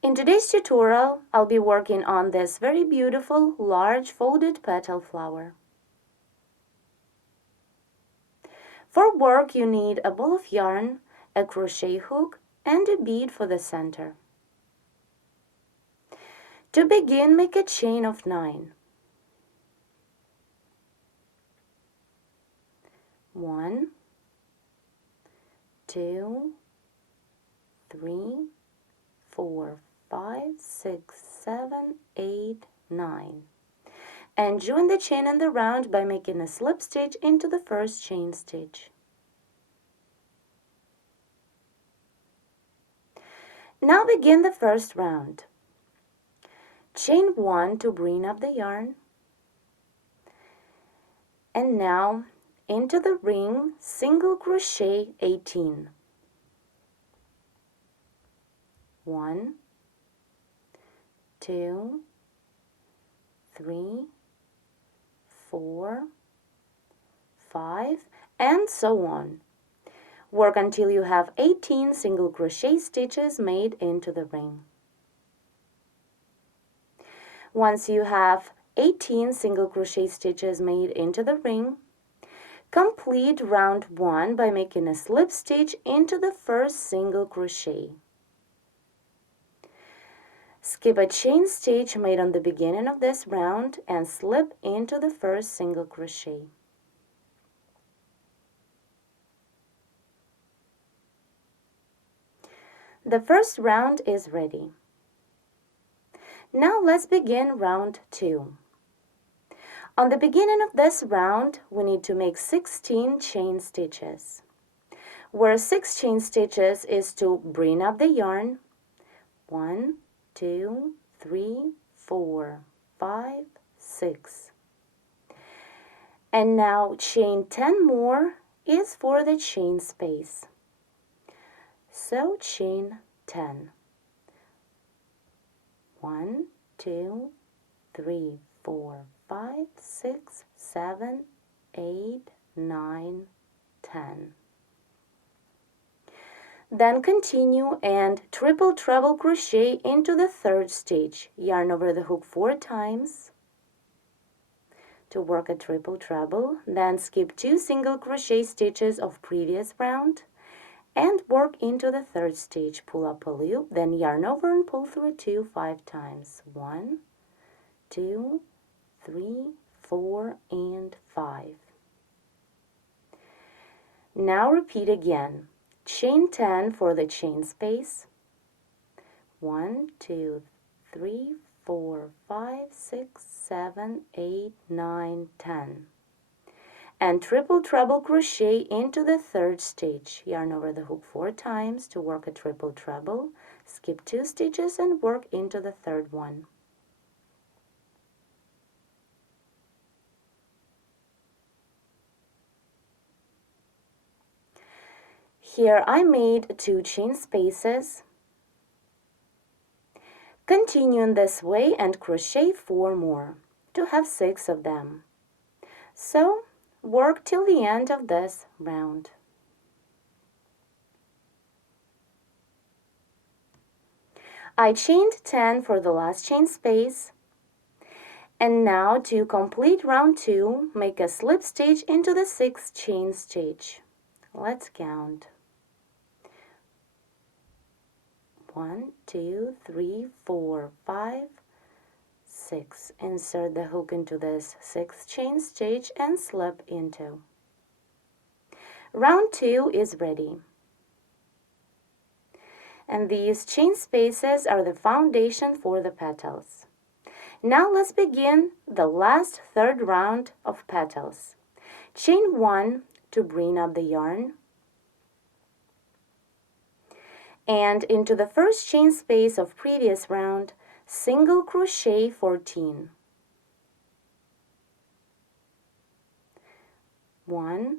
In today's tutorial, I'll be working on this very beautiful large folded petal flower. For work, you need a ball of yarn, a crochet hook, and a bead for the center. To begin, make a chain of 9. 1, 2, 3, 4, 5, 6, 7, 8, 9. And join the chain in the round by making a slip stitch into the first chain stitch. Now begin the first round. Chain 1 to bring up the yarn. And now into the ring, single crochet 18. 1, 2, 3, 4, 5, and so on. Work until you have 18 single crochet stitches made into the ring. Once you have 18 single crochet stitches made into the ring, complete round 1 by making a slip stitch into the first single crochet. Skip a chain stitch made on the beginning of this round and slip into the first single crochet. The first round is ready. Now let's begin round 2. On the beginning of this round, we need to make 16 chain stitches, where 6 chain stitches is to bring up the yarn. 1, 2, 3, 4, 5, 6. And now chain 10 more is for the chain space. So chain 10. 1, 2, 3, 4, 5, 6, 7, 8, 9, 10. Then continue and triple treble crochet into the third stitch. Yarn over the hook 4 times to work a triple treble. Then skip 2 single crochet stitches of previous round and work into the third stitch. Pull up a loop, then yarn over and pull through 2 5 times. 1, 2, 3, 4, and 5. Now repeat again. Chain 10 for the chain space. 1, 2, 3, 4, 5, 6, 7, 8, 9, 10. And triple treble crochet into the third stitch. Yarn over the hook 4 times to work a triple treble. Skip 2 stitches and work into the third one. Here I made 2 chain spaces. Continue in this way and crochet 4 more to have 6 of them. So work till the end of this round. I chained 10 for the last chain space, and now to complete round 2, make a slip stitch into the 6th chain stitch. Let's count. 1, 2, 3, 4, 5, 6. Insert the hook into this 6th chain stitch and slip into. Round 2 is ready. And these chain spaces are the foundation for the petals. Now let's begin the last third round of petals. Chain 1 to bring up the yarn. And into the first chain space of previous round, single crochet 14. 1,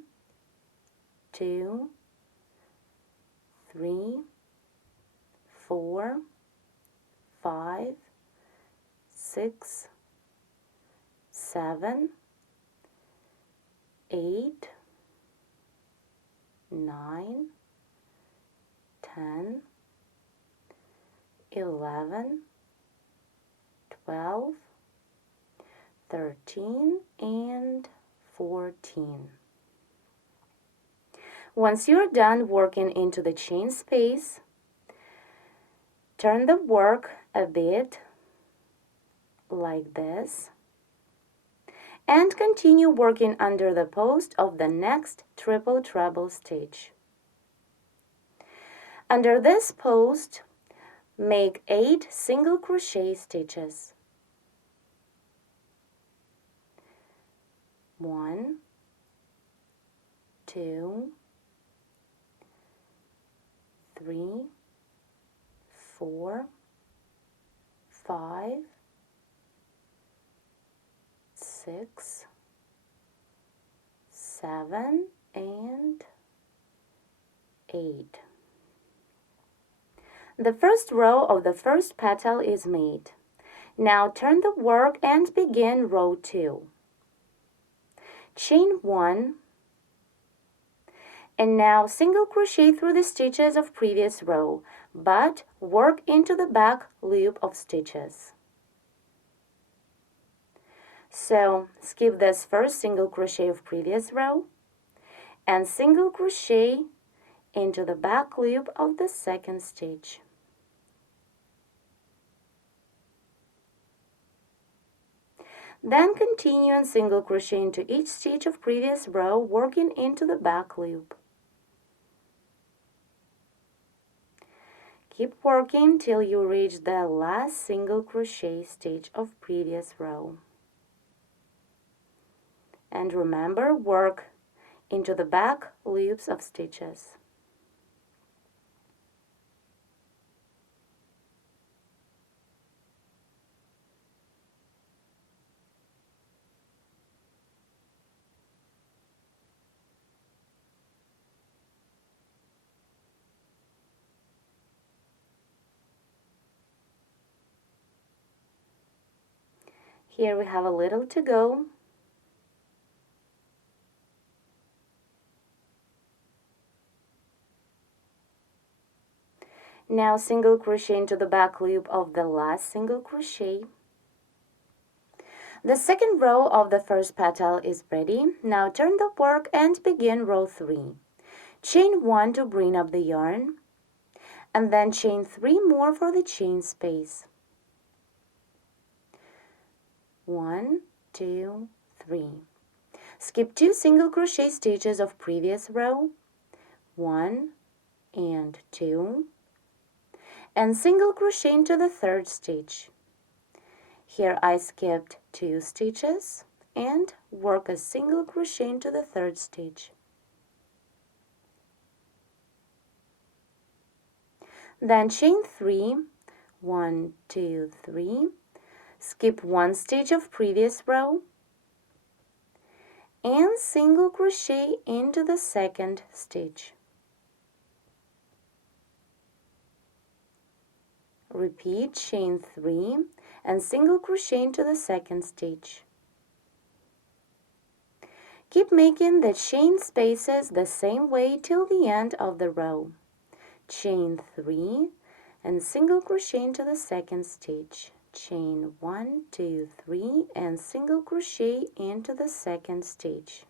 2, 3, 4, 5, 6, 7, 8, 9, 10, 11, 12, 13, and 14. Once you're done working into the chain space, turn the work a bit like this and continue working under the post of the next triple treble stitch. Under this post, make 8 single crochet stitches. 1, 2, 3, 4, 5, 6, 7, and 8. The first row of the first petal is made. Now turn the work and begin row 2. Chain 1, and now single crochet through the stitches of previous row, but work into the back loop of stitches. So skip this first single crochet of previous row and single crochet into the back loop of the second stitch. Then continue and single crochet into each stitch of previous row, working into the back loop. Keep working till you reach the last single crochet stitch of previous row. And remember, work into the back loops of stitches. Here we have a little to go. Now single crochet into the back loop of the last single crochet. The second row of the first petal is ready. Now turn the work and begin row 3. Chain 1 to bring up the yarn, and then chain 3 more for the chain space. 1, 2, 3. Skip 2 single crochet stitches of previous row, 1 and 2, and single crochet into the third stitch. Here I skipped 2 stitches and work a single crochet into the third stitch. Then chain 3, 1, 2, 3, skip 1 stitch of previous row, and single crochet into the second stitch. Repeat chain 3 and single crochet into the second stitch. Keep making the chain spaces the same way till the end of the row. Chain 3 and single crochet into the second stitch. Chain 1, 2, 3 and single crochet into the second stitch.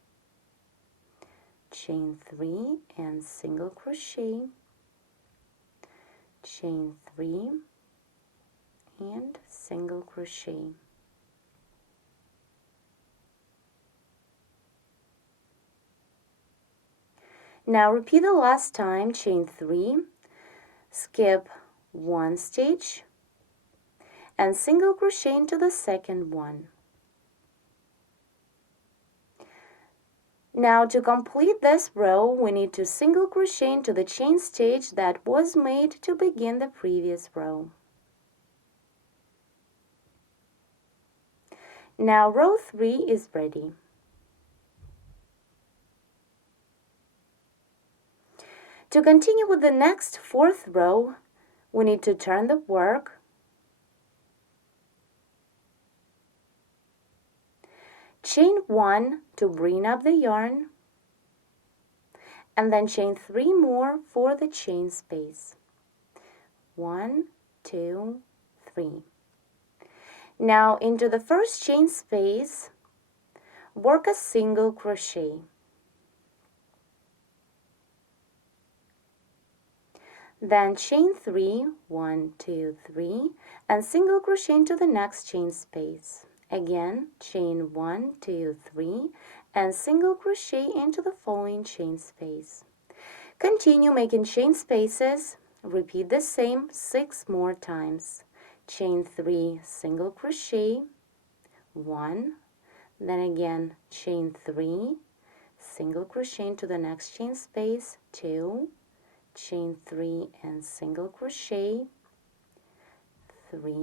Chain 3 and single crochet. Chain 3 and single crochet. Now repeat the last time, chain 3, skip 1 stitch and single crochet into the second one. Now to complete this row, we need to single crochet into the chain stitch that was made to begin the previous row. Now row 3 is ready. To continue with the next 4th row, we need to turn the work, chain 1 to bring up the yarn, and then chain 3 more for the chain space. 1, 2, 3. Now into the first chain space, work a single crochet. Then chain 3, 1, 2, 3, and single crochet into the next chain space. Again, chain 1, 2, 3, and single crochet into the following chain space. Continue making chain spaces. Repeat the same 6 more times. Chain 3, single crochet, 1, then again chain 3, single crochet into the next chain space, 2, chain 3 and single crochet, 3,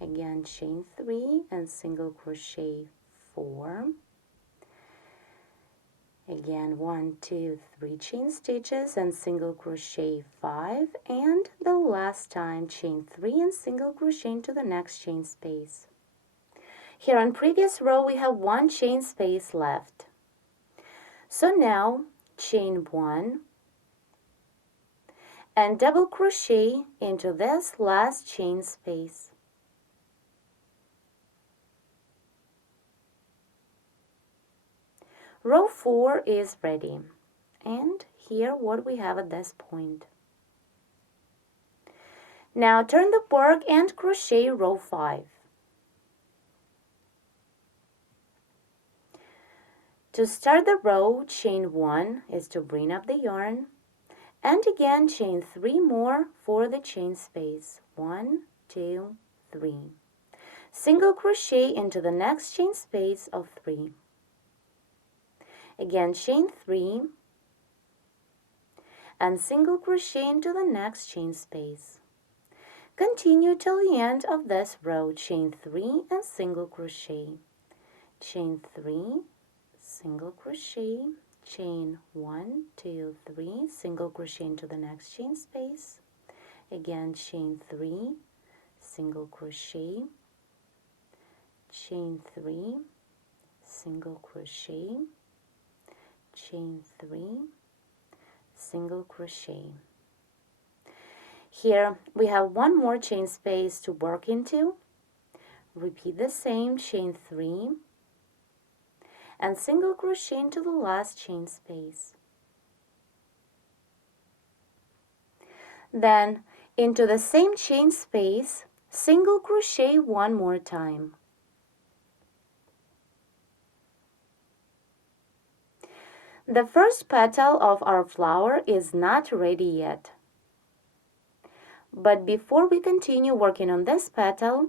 again chain 3 and single crochet, 4, again 1, 2, 3 chain stitches and single crochet, 5, and the last time chain 3 and single crochet into the next chain space. Here on previous row we have 1 chain space left. So now chain 1 and double crochet into this last chain space. Row 4 is ready, and here what we have at this point. Now turn the work and crochet row 5. To start the row, chain 1 is to bring up the yarn, and again chain 3 more for the chain space, 1, 2, 3. Single crochet into the next chain space of 3. Again chain 3 and single crochet into the next chain space. Continue till the end of this row, chain 3 and single crochet, chain 3, single crochet, chain 1, 2, 3, single crochet into the next chain space, again chain 3, single crochet, chain 3, single crochet, chain 3, single crochet. Here we have 1 more chain space to work into. Repeat the same, chain 3 and single crochet into the last chain space. Then into the same chain space, single crochet 1 more time. The first petal of our flower is not ready yet. But before we continue working on this petal,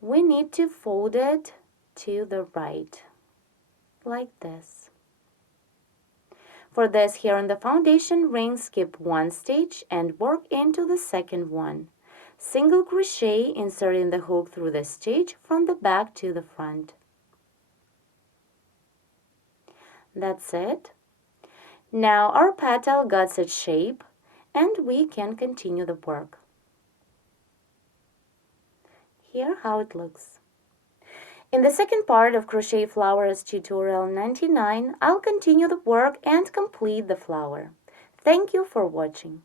we need to fold it to the right, like this. For this, here on the foundation ring, skip 1 stitch and work into the second one. Single crochet, inserting the hook through the stitch from the back to the front. That's it. Now our petal got its shape, and we can continue the work. Here how it looks. In the second part of Crochet Flowers tutorial 99, I'll continue the work and complete the flower. Thank you for watching.